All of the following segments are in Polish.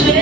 noite.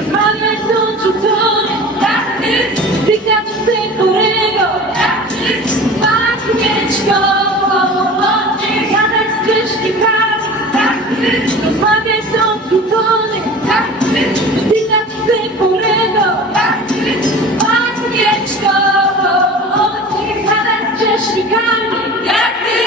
Rozmawiać z odrzuconym Jak ty Tykać chce chorego Jak ty Pachnieć go Jadać z grzesznikami Jak ty Rozmawiać z odrzuconym Jak ty Tykać chce chorego Jak ty Pachnieć go Jadać z grzesznikami Jak ty